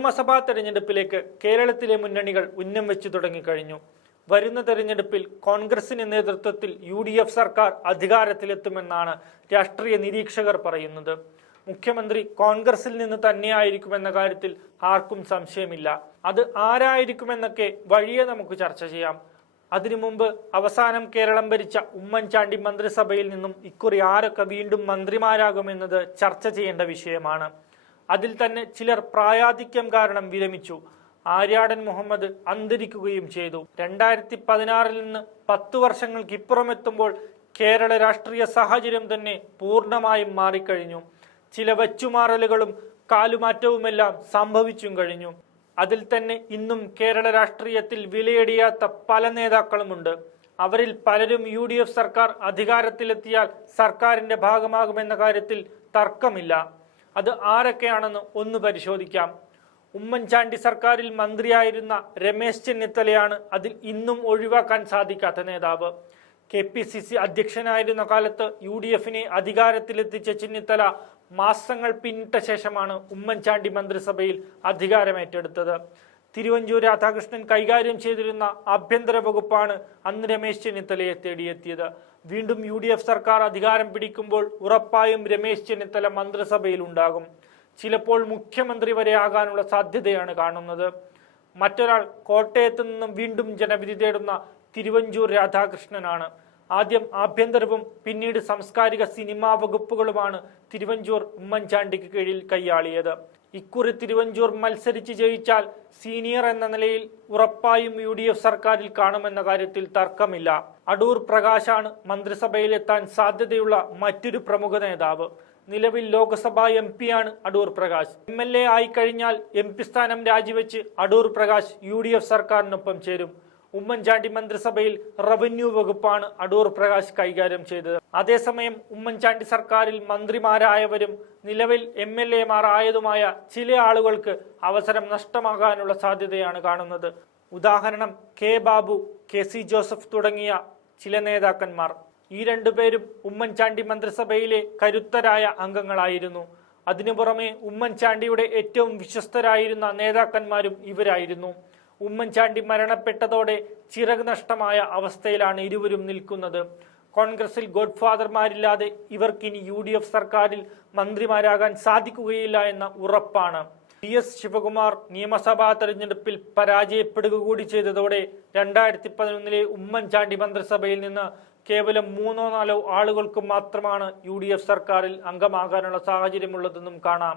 നിയമസഭാ തെരഞ്ഞെടുപ്പിലേക്ക് കേരളത്തിലെ മുന്നണികൾ ഉന്നം വെച്ചു തുടങ്ങിക്കഴിഞ്ഞു. വരുന്ന തെരഞ്ഞെടുപ്പിൽ കോൺഗ്രസിന്റെ നേതൃത്വത്തിൽ യു ഡി എഫ് സർക്കാർ അധികാരത്തിലെത്തുമെന്നാണ് രാഷ്ട്രീയ നിരീക്ഷകർ പറയുന്നത്. മുഖ്യമന്ത്രി കോൺഗ്രസിൽ നിന്ന് തന്നെയായിരിക്കുമെന്ന കാര്യത്തിൽ ആർക്കും സംശയമില്ല. അത് ആരായിരിക്കുമെന്നൊക്കെ വഴിയെ നമുക്ക് ചർച്ച ചെയ്യാം. അതിനു മുമ്പ് അവസാനം കേരളം ഭരിച്ച ഉമ്മൻചാണ്ടി മന്ത്രിസഭയിൽ നിന്നും ഇക്കുറി ആരൊക്കെ വീണ്ടും മന്ത്രിമാരാകുമെന്നത് ചർച്ച ചെയ്യേണ്ട വിഷയമാണ്. അതിൽ തന്നെ ചിലർ പ്രായാധിക്യം കാരണം വിരമിച്ചു. ആര്യാടൻ മുഹമ്മദ് അന്തരിക്കുകയും ചെയ്തു. രണ്ടായിരത്തി പതിനാറിൽ നിന്ന് പത്തു ഇപ്പുറമെത്തുമ്പോൾ കേരള രാഷ്ട്രീയ സാഹചര്യം തന്നെ പൂർണമായും മാറിക്കഴിഞ്ഞു. ചില വച്ചുമാറലുകളും കാലുമാറ്റവുമെല്ലാം സംഭവിച്ചും കഴിഞ്ഞു. അതിൽ തന്നെ ഇന്നും കേരള രാഷ്ട്രീയത്തിൽ വിലയടിയാത്ത പല നേതാക്കളുമുണ്ട്. അവരിൽ പലരും യു സർക്കാർ അധികാരത്തിലെത്തിയാൽ സർക്കാരിന്റെ ഭാഗമാകുമെന്ന കാര്യത്തിൽ തർക്കമില്ല. അത് ആരൊക്കെയാണെന്ന് ഒന്ന് പരിശോധിക്കാം. ഉമ്മൻചാണ്ടി സർക്കാരിൽ മന്ത്രിയായിരുന്ന രമേശ് ചെന്നിത്തലയാണ് അതിൽ ഇന്നും ഒഴിവാക്കാൻ സാധിക്കാത്ത നേതാവ്. കെ പി സി സി അധ്യക്ഷനായിരുന്ന കാലത്ത് യു ഡി എഫിനെ അധികാരത്തിലെത്തിച്ച ചെന്നിത്തല മാസങ്ങൾ പിന്നിട്ട ശേഷമാണ് ഉമ്മൻചാണ്ടി മന്ത്രിസഭയിൽ അധികാരമേറ്റെടുത്തത്. തിരുവഞ്ചൂർ രാധാകൃഷ്ണൻ കൈകാര്യം ചെയ്തിരുന്ന ആഭ്യന്തര വകുപ്പാണ് അന്ന് രമേശ് ചെന്നിത്തലയെ തേടിയെത്തിയത്. വീണ്ടും യു ഡി എഫ് സർക്കാർ അധികാരം പിടിക്കുമ്പോൾ ഉറപ്പായും രമേശ് ചെന്നിത്തല മന്ത്രിസഭയിൽ ഉണ്ടാകും. ചിലപ്പോൾ മുഖ്യമന്ത്രി വരെ ആകാനുള്ള സാധ്യതയാണ് കാണുന്നത്. മറ്റൊരാൾ കോട്ടയത്ത് നിന്നും വീണ്ടും ജനവിധി തേടുന്ന തിരുവഞ്ചൂർ രാധാകൃഷ്ണനാണ്. ആദ്യം ആഭ്യന്തരവും പിന്നീട് സാംസ്കാരിക സിനിമാ വകുപ്പുകളുമാണ് തിരുവഞ്ചൂർ ഉമ്മൻചാണ്ടിക്ക് കീഴിൽ കൈയാളിയത്. ഇക്കുറി തിരുവഞ്ചൂർ മത്സരിച്ച് ജയിച്ചാൽ സീനിയർ എന്ന നിലയിൽ ഉറപ്പായും യു ഡി എഫ് സർക്കാരിൽ കാണുമെന്ന കാര്യത്തിൽ തർക്കമില്ല. അടൂർ പ്രകാശാണ് മന്ത്രിസഭയിലെത്താൻ സാധ്യതയുള്ള മറ്റൊരു പ്രമുഖ നേതാവ്. നിലവിൽ ലോക്സഭാ എം പിയാണ് Adoor Prakash. M L A ആയി കഴിഞ്ഞാൽ എം പി സ്ഥാനം രാജിവെച്ച് Adoor Prakash U D F സർക്കാരിനൊപ്പം ചേരും. ഉമ്മൻചാണ്ടി മന്ത്രിസഭയിൽ റവന്യൂ വകുപ്പാണ് അടൂർ പ്രകാശ് കൈകാര്യം ചെയ്തത്. അതേസമയം ഉമ്മൻചാണ്ടി സർക്കാരിൽ മന്ത്രിമാരായവരും നിലവിൽ എം എൽ എമാർ ആയതുമായ ചില ആളുകൾക്ക് അവസരം നഷ്ടമാകാനുള്ള സാധ്യതയാണ് കാണുന്നത്. ഉദാഹരണം K Babu K C Joseph തുടങ്ങിയ ചില നേതാക്കന്മാർ. ഈ രണ്ടുപേരും ഉമ്മൻചാണ്ടി മന്ത്രിസഭയിലെ കരുത്തരായ അംഗങ്ങളായിരുന്നു. അതിനു പുറമെ ഉമ്മൻചാണ്ടിയുടെ ഏറ്റവും വിശ്വസ്തരായിരുന്ന നേതാക്കന്മാരും ഇവരായിരുന്നു. ഉമ്മൻചാണ്ടി മരണപ്പെട്ടതോടെ ചിറക് നഷ്ടമായ അവസ്ഥയിലാണ് ഇരുവരും നിൽക്കുന്നത്. കോൺഗ്രസിൽ ഗോഡ്ഫാദർമാരില്ലാതെ ഇവർക്കിനി യു ഡി എഫ് സർക്കാരിൽ മന്ത്രിമാരാകാൻ സാധിക്കുകയില്ല എന്ന ഉറപ്പാണ്. പി എസ് ശിവകുമാർ നിയമസഭാ തെരഞ്ഞെടുപ്പിൽ പരാജയപ്പെടുക കൂടി ചെയ്തതോടെ രണ്ടായിരത്തി പതിനൊന്നിലെ ഉമ്മൻചാണ്ടി മന്ത്രിസഭയിൽ നിന്ന് കേവലം മൂന്നോ നാലോ ആളുകൾക്ക് മാത്രമാണ് യു സർക്കാരിൽ അംഗമാകാനുള്ള സാഹചര്യമുള്ളതെന്നും കാണാം.